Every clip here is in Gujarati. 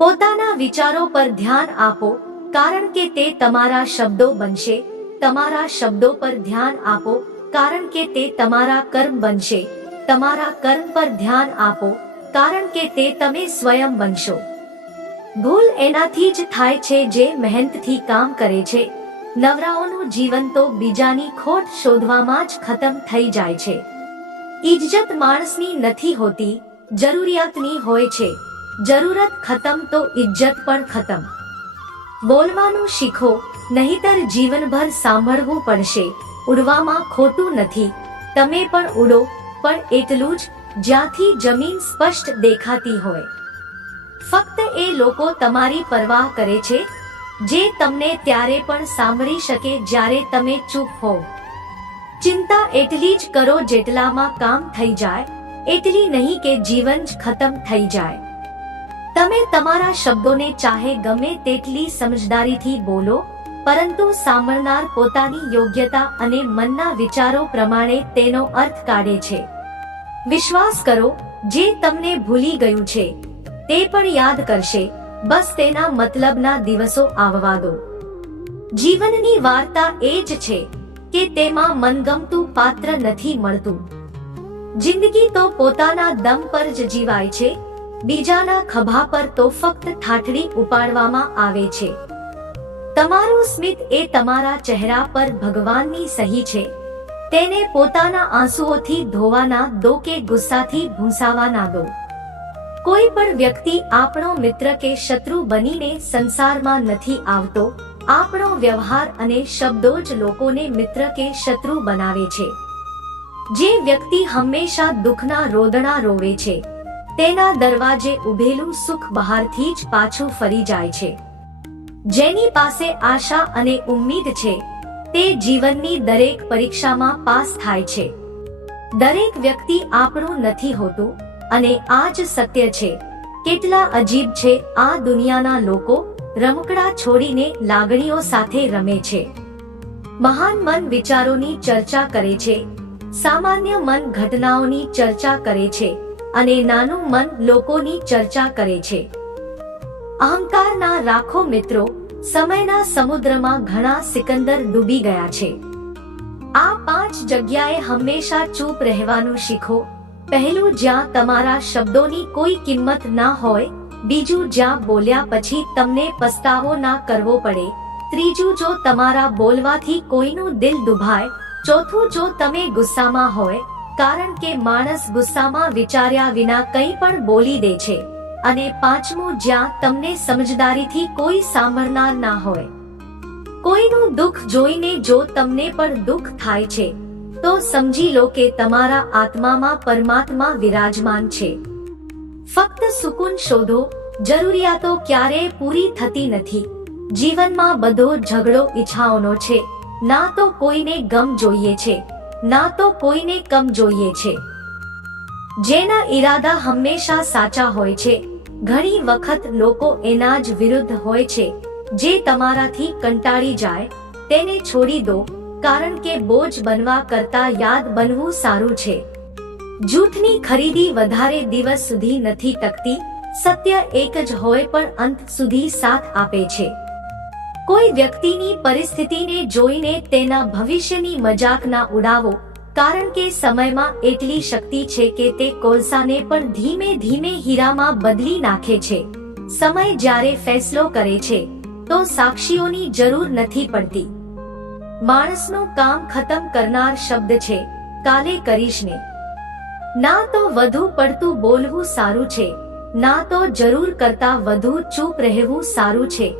પોતાના વિચારો પર ધ્યાન આપો, કારણ કે તે તમારા શબ્દો બનશે. તમારા શબ્દો પર ધ્યાન આપો, કારણ કે તે તમારા કર્મ બનશે. તમારા કર્મ પર ધ્યાન આપો, કારણ કે તે તમે સ્વયં બનશો. ભૂલ એનાથી જ થાય છે જે મહેનતથી કામ કરે છે. નવરાઓનું જીવન તો બીજાની ખોટ શોધવામાં જ ખતમ થઈ જાય છે. ઇજ્જત માણસની નથી હોતી, જરૂરિયાતની હોય છે. જરૂરત ખતમ તો ઇજ્જત પણ ખતમ. બોલવાનું શીખો, નહીતર જીવનભર સાંભળવું પડશે. ઉડવામાં ખોટું નથી, તમે પણ ઉડો, પણ એટલું જ જ્યાંથી જમીન સ્પષ્ટ દેખાતી હોય. ફક્ત એ લોકો તમારી પરવાહ કરે છે જે તમને ત્યારે પણ સાંભળી શકે જ્યારે તમે ચૂપ હોવ. ચિંતા એટલી જ કરો જેટલામાં કામ થઈ જાય, એટલી નહીં કે જીવન જ ખતમ થઈ જાય. તમે તમારા શબ્દોને ચાહે ગમે તેટલી સમજદારીથી બોલો, પરંતુ સાંભળનાર પોતાની યોગ્યતા અને મનના વિચારો પ્રમાણે તેનો અર્થ કાઢે છે. વિશ્વાસ કરો, જે તમને ભૂલી ગયું છે તે પણ યાદ કરશે. બસ તેના મતલબના દિવસો આવવા દો. જીવનની વાર્તા એ જ છે કે તેમાં મનગમતું પાત્ર નથી મળતું. જિંદગી તો પોતાના દમ પર જ જીવાય છે, બીજાના ખભા પર તો ફક્ત ઠાઠડી ઉપાડવામાં આવે છે. તમારું સ્મિત એ તમારા ચહેરા પર ભગવાનની સહી છે. તેને પોતાના આંસુઓથી ધોવા ના દો કે ગુસ્સાથી ભૂંસાવા ના દો. કોઈ પણ વ્યક્તિ આપણો મિત્ર કે શત્રુ બનીને સંસારમાં નથી આવતો. આપણો વ્યવહાર અને શબ્દો જ લોકોને મિત્ર કે શત્રુ બનાવે છે. જે વ્યક્તિ હંમેશા દુઃખના રોદણા રોવે છે, તેના દરવાજે ઉભેલું સુખ બહારથી જ પાછું ફરી જાય છે. જેની પાસે આશા અને ઉમ્મીદ છે, તે જીવનની દરેક પરીક્ષામાં પાસ થાય છે. દરેક વ્યક્તિ આપણું નથી હોતું, અને આ જ સત્ય છે. કેટલા અજીબ છે આ દુનિયાના લોકો, રમકડા છોડીને લાગણીઓ સાથે રમે છે. મહાન મન વિચારોની ચર્ચા કરે છે, સામાન્ય મન ઘટનાઓની ચર્ચા કરે છે, અને નાનું મન લોકોની ચર્ચા કરે છે. અહંકારના રાખો મિત્રો, સમયના સમુદ્રમાં ઘણા સિકંદર ડૂબી ગયા છે. આ 5 જગ્યાએ હંમેશા ચૂપ રહેવાનું શીખો. પહેલું, જ્યાં તમારા શબ્દોની કોઈ કિંમત ના હોય. બીજું, જ્યાં બોલ્યા પછી તમને પસ્તાવો ના કરવો પડે. ત્રીજું, જો તમારા બોલવાથી કોઈનું દિલ દુભાય. ચોથું, જો તમે ગુસ્સામાં હોય, કારણ કે માણસ ગુસ્સામાં વિચાર્યા વિના કંઈ પણ બોલી દે છે. અને પાંચમું, જ્યાં તમને સમજદારીથી કોઈ સાંભળનાર ના હોય. કોઈનું દુઃખ જોઈને જો તમને પણ દુઃખ થાય છે, તો સમજી લો કે તમારા આત્મામાં પરમાત્મા વિરાજમાન છે. ફક્ત સુકૂન શોધો. જરૂરિયાતો ક્યારેય પૂરી થતી નથી. જીવનમાં બધો ઝઘડો ઈચ્છાઓનો છે. ના તો કોઈને ગમ જોઈએ છે, ના તો કોઈને કમ જોઈએ છે. જેના ઈરાદા હંમેશા સાચા હોય છે, ઘણી વખત લોકો એના જ વિરુદ્ધ હોય છે. જે તમારાથી કંટાળી જાય, તેને છોડી દો, કારણ કે બોજ બનવા કરતા યાદ બનવું સારું છે. જૂઠની ખરીદી વધારે દિવસ સુધી નથી ટકતી. સત્ય એક જ હોય પણ અંત સુધી સાથ આપે છે. કોઈ વ્યક્તિની પરિસ્થિતિને જોઈને તેના ભવિષ્યની મજાક ના ઉડાવો, કારણ કે સમયમાં એટલી શક્તિ છે કે તે કોલસાને પણ ધીમે ધીમે હીરામાં બદલી નાખે છે. સમય જ્યારે ફેસલો કરે છે, તો સાક્ષીઓની જરૂર નથી પડતી. માણસનું કામ ખતમ કરનાર શબ્દ છે, કાલે કરીશ ને. ના તો વધુ પડતું બોલવું સારું છે, ના તો જરૂર કરતા વધુ ચૂપ રહેવું સારું છે.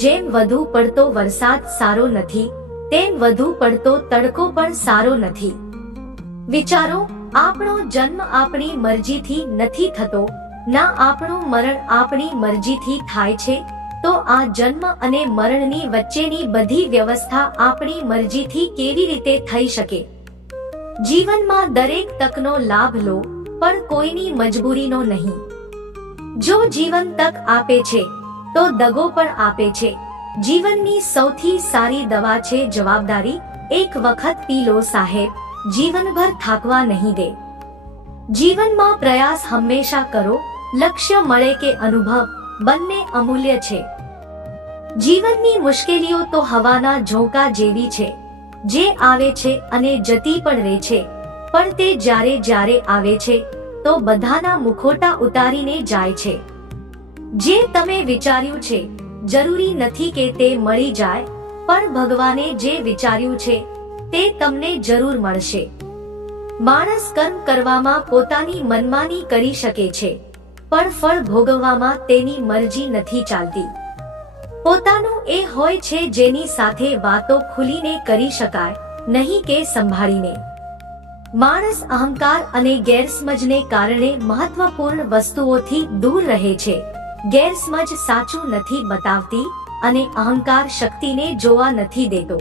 જેમ વધુ પડતો વરસાદ સારો નથી, તેમ વધુ પડતો તડકો પણ સારો નથી. વિચારો, આપણો જન્મ આપણી મરજીથી નથી થતો, ના આપણું મરણ આપણી મરજીથી થાય છે. તો આ જન્મ અને મરણની વચ્ચેની બધી વ્યવસ્થા આપણી મરજીથી કેવી રીતે થઈ શકે? જીવનમાં દરેક તકનો લાભ લો, પણ કોઈની મજબૂરીનો નહીં. જો જીવન તક આપે છે, તો દગો પણ આપે છે. જીવનની સૌથી સારી દવા છે જવાબદારી. એક વખત પી લો સાહેબ, જીવનભર થાકવા નહીં દે. જીવનમાં પ્રયાસ હંમેશા કરો, લક્ષ્ય મળે કે અનુભવ, બંને અમૂલ્ય છે. જીવનની મુશ્કેલીઓ તો હવાના ઝોંકા જેવી છે, જે આવે છે અને જતી પણ રહે છે, પણ તે જ્યારે આવે છે તો બધાના મુખોટા ઉતારીને જાય છે. જે તમે વિચાર્યું છે, જરૂરી નથી કે તે મળી જાય, પણ ભગવાને જે વિચાર્યું છે તે તમને જરૂર મળશે. માણસ કર્મ કરવામાં પોતાની મનમાની કરી શકે છે, પણ ફળ ભોગવવામાં તેની મરજી નથી ચાલતી. પોતાનું એ હોય છે જેની સાથે વાતો ખુલીને કરી શકાય, નહીં કે સંભાળીને. માણસ અહંકાર અને ગેરસમજને કારણે મહત્વપૂર્ણ વસ્તુઓથી દૂર રહે છે. ગેરસમજ સાચું નથી બતાવતી અને અહંકાર શક્તિને જોવા નથી દેતો.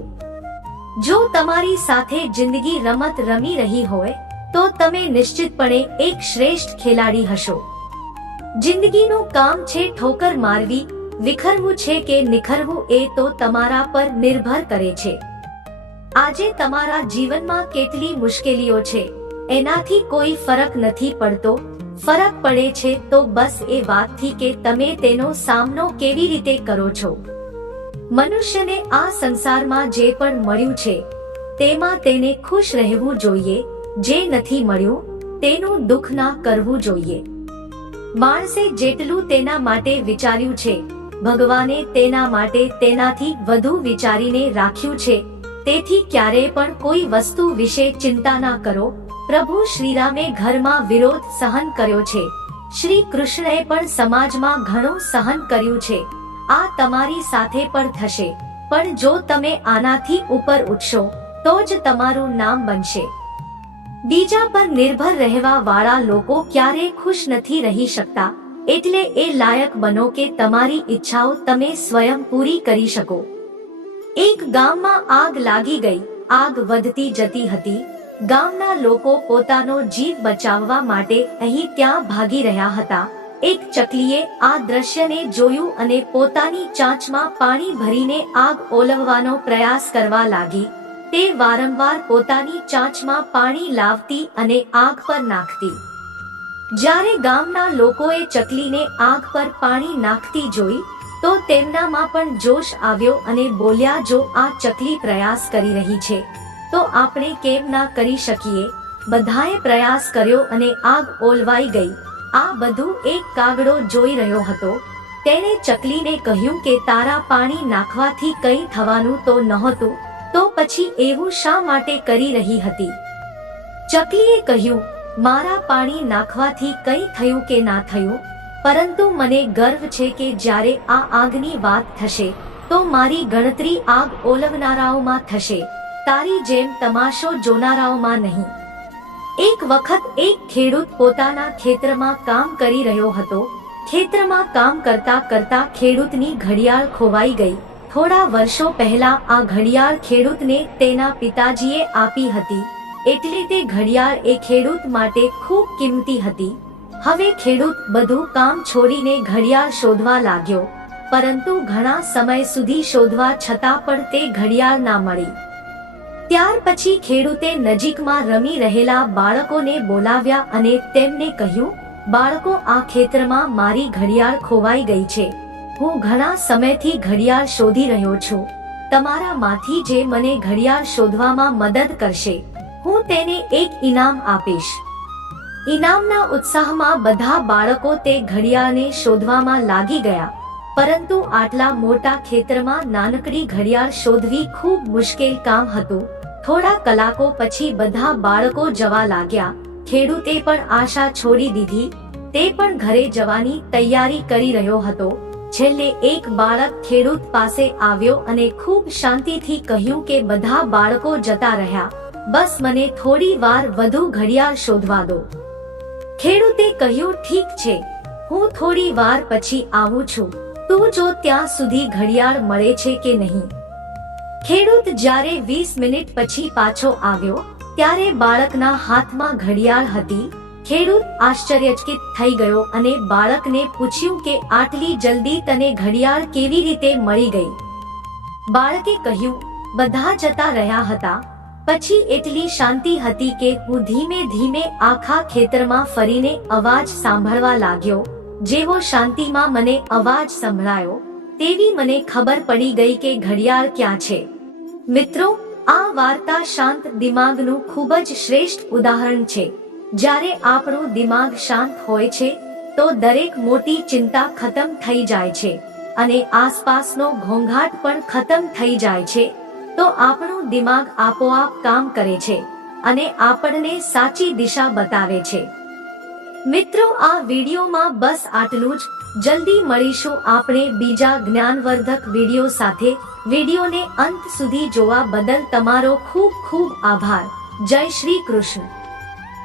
જો તમારી સાથે જિંદગી રમત રમી રહી હોય તો તમે નિશ્ચિતપણે એક શ્રેષ્ઠ ખેલાડી હશો. જિંદગીનું કામ છે ઠોકર મારવી, વિખરવું છે કે નિખરવું એ તો તમારા પર નિર્ભર કરે છે. આજે તમારા જીવનમાં કેટલી મુશ્કેલીઓ છે એનાથી કોઈ ફરક નથી પડતો. ફરક પડે છે તો બસ એ વાતથી કે તમે તેનો સામનો કેવી રીતે કરો છો. મનુષ્યને આ સંસારમાં જે પણ મળ્યું છે તેમાં તેને ખુશ રહેવું જોઈએ. જે નથી મળ્યું તેનું દુઃખ ના કરવું જોઈએ. માણસે જેટલું તેના માટે વિચાર્યું છે, ભગવાને તેના માટે તેનાથી વધુ વિચારીને રાખ્યું છે. તેથી ક્યારેય પણ કોઈ વસ્તુ વિશે ચિંતા ના કરો. પ્રભુ શ્રીરામે ઘરમાં વિરોધ સહન કર્યો છે. શ્રી કૃષ્ણએ પણ સમાજમાં ઘણું સહન કર્યું છે. આ તમારી સાથે પણ થશે, પણ જો તમે આનાથી ઉપર ઉઠશો તો જ તમારું નામ બનશે. બીજા પર નિર્ભર રહેવા વાળા લોકો ક્યારેય ખુશ નથી રહી શકતા. એટલે એ લાયક બનો કે તમારી ઈચ્છાઓ તમે સ્વયં પૂરી કરી શકો. એક ગામમાં આગ લાગી ગઈ. આગ વધતી જતી હતી. ગામના લોકો પોતાનો જીવ બચાવવા માટે અહીં ત્યાં ભાગી રહ્યા હતા. એક ચકલીએ આ દ્રશ્યને જોયું અને પોતાની ચાંચમાં પાણી ભરીને આગ ઓલવવાનો પ્રયાસ કરવા લાગી. તે વારંવાર પોતાની ચાંચમાં પાણી લાવતી અને આગ પર નાખતી. જ્યારે ગામના લોકોએ ચકલીને આગ પર પાણી નાખતી જોઈ તો તેમનામાં પણ જોશ આવ્યો અને બોલ્યા, જો આ ચકલી પ્રયાસ કરી રહી છે તો આપણે કેમ ના કરી શકીએ. બધાએ પ્રયાસ કર્યો અને આગ ઓલવાઈ ગઈ. આ બધું એક કાગડો જોઈ રહ્યો હતો. તેણે ચકલીને કહ્યું કે તારા પાણી નાખવાથી કંઈ થવાનું તો નહોતું, તો પછી એવું શા માટે કરી રહી હતી? ચકલીએ કહ્યું, મારા પાણી નાખવાથી કંઈ થયું કે ના થયું, પરંતુ મને ગર્વ છે કે જ્યારે આ આગની વાત થશે તો મારી ગણતરી આગ ઓલવનારાઓમાં થશે, તારી જેમ તમાશો જોનારાઓમાં નહીં. એક વખત એક ખેડૂત પોતાના ખેતરમાં કામ કરી રહ્યો હતો. ખેતરમાં કામ કરતા કરતા ખેડૂતની ઘડિયાળ ખોવાઈ ગઈ. થોડા વર્ષો પહેલા આ ઘડિયાળ ખેડૂતને તેના પિતાજીએ આપી હતી, એટલે તે ઘડિયાળ એ ખેડૂત માટે ખૂબ કિંમતી હતી. હવે ખેડૂત બધું કામ છોડીને ઘડિયાળ શોધવા લાગ્યો, પરંતુ ઘણા સમય સુધી શોધવા છતાં પણ તે ઘડિયાળ ના મળી. ત્યાર પછી ખેડૂતે નજીકમાં રમી રહેલા બાળકોને બોલાવ્યા અને તેમને કહ્યું, બાળકો, આ ખેતરમાં મારી ઘડિયાળ ખોવાઈ ગઈ છે. હું ઘણા સમયથી ઘડિયાળ શોધી રહ્યો છું. તમારામાંથી જે મને ઘડિયાળ શોધવામાં મદદ કરશે, હું તેને એક ઇનામ આપીશ. ઇનામના ઉત્સાહમાં બધા બાળકો તે ઘડિયાળને શોધવામાં લાગી ગયા, પરંતુ આટલા મોટા ખેતરમાં નાનકડી ઘડિયાળ શોધવી ખૂબ મુશ્કેલ કામ હતું. થોડા કલાકો પછી બધા બાળકો જવા લાગ્યા. ખેડૂતે પણ આશા છોડી દીધી. તે પણ ઘરે જવાની તૈયારી કરી રહ્યો હતો. છેલ્લે એક બાળક ખેડૂત પાસે આવ્યો અને ખૂબ શાંતિથી કહ્યું કે બધા બાળકો જતા રહ્યા, બસ મને થોડી વાર વધુ ઘડિયાળ શોધવા દો. ખેડૂતે કહ્યું, ઠીક છે, હું થોડી વાર પછી આવું છું. તું જો ત્યાં સુધી ઘડિયાળ મળે છે કે નહીં. ખેડૂત જ્યારે 20 મિનિટ પછી પાછો આવ્યો ત્યારે બાળકના હાથમાં ઘડિયાળ હતી. ખેડૂત આશ્ચર્યચકિત થઈ ગયો અને બાળકને પૂછ્યું કે આટલી જલ્દી તને ઘડિયાળ કેવી રીતે મળી ગઈ. બાળકે કહ્યું, બધા જતા રહ્યા હતા, પછી એટલી શાંતિ હતી કે હું ધીમે ધીમે આખા ખેતરમાં ફરીને અવાજ સાંભળવા લાગ્યો. જેવો શાંતિમાં મને અવાજ સંભળાયો તેવી મને ખબર પડી ગઈ કે ઘડિયાળ ક્યાં છે. મિત્રો, આ વાર્તા શાંત દિમાગનું ખૂબ જ શ્રેષ્ઠ ઉદાહરણ છે. જ્યારે આપણું દિમાગ શાંત હોય છે તો દરેક મોટી ચિંતા ખતમ થઈ જાય છે અને આસપાસનો ઘોંઘાટ પણ ખતમ થઈ જાય છે. તો આપણું દિમાગ આપોઆપ કામ કરે છે અને આપણને સાચી દિશા બતાવે છે. મિત્રો, આ વિડીયોમાં બસ આટલું જ. જલ્દી મળીશું આપણે બીજા જ્ઞાનવર્ધક વિડીયો સાથે. વિડીયોને અંત સુધી જોવા બદલ તમારો ખૂબ ખૂબ આભાર. જય શ્રી કૃષ્ણ.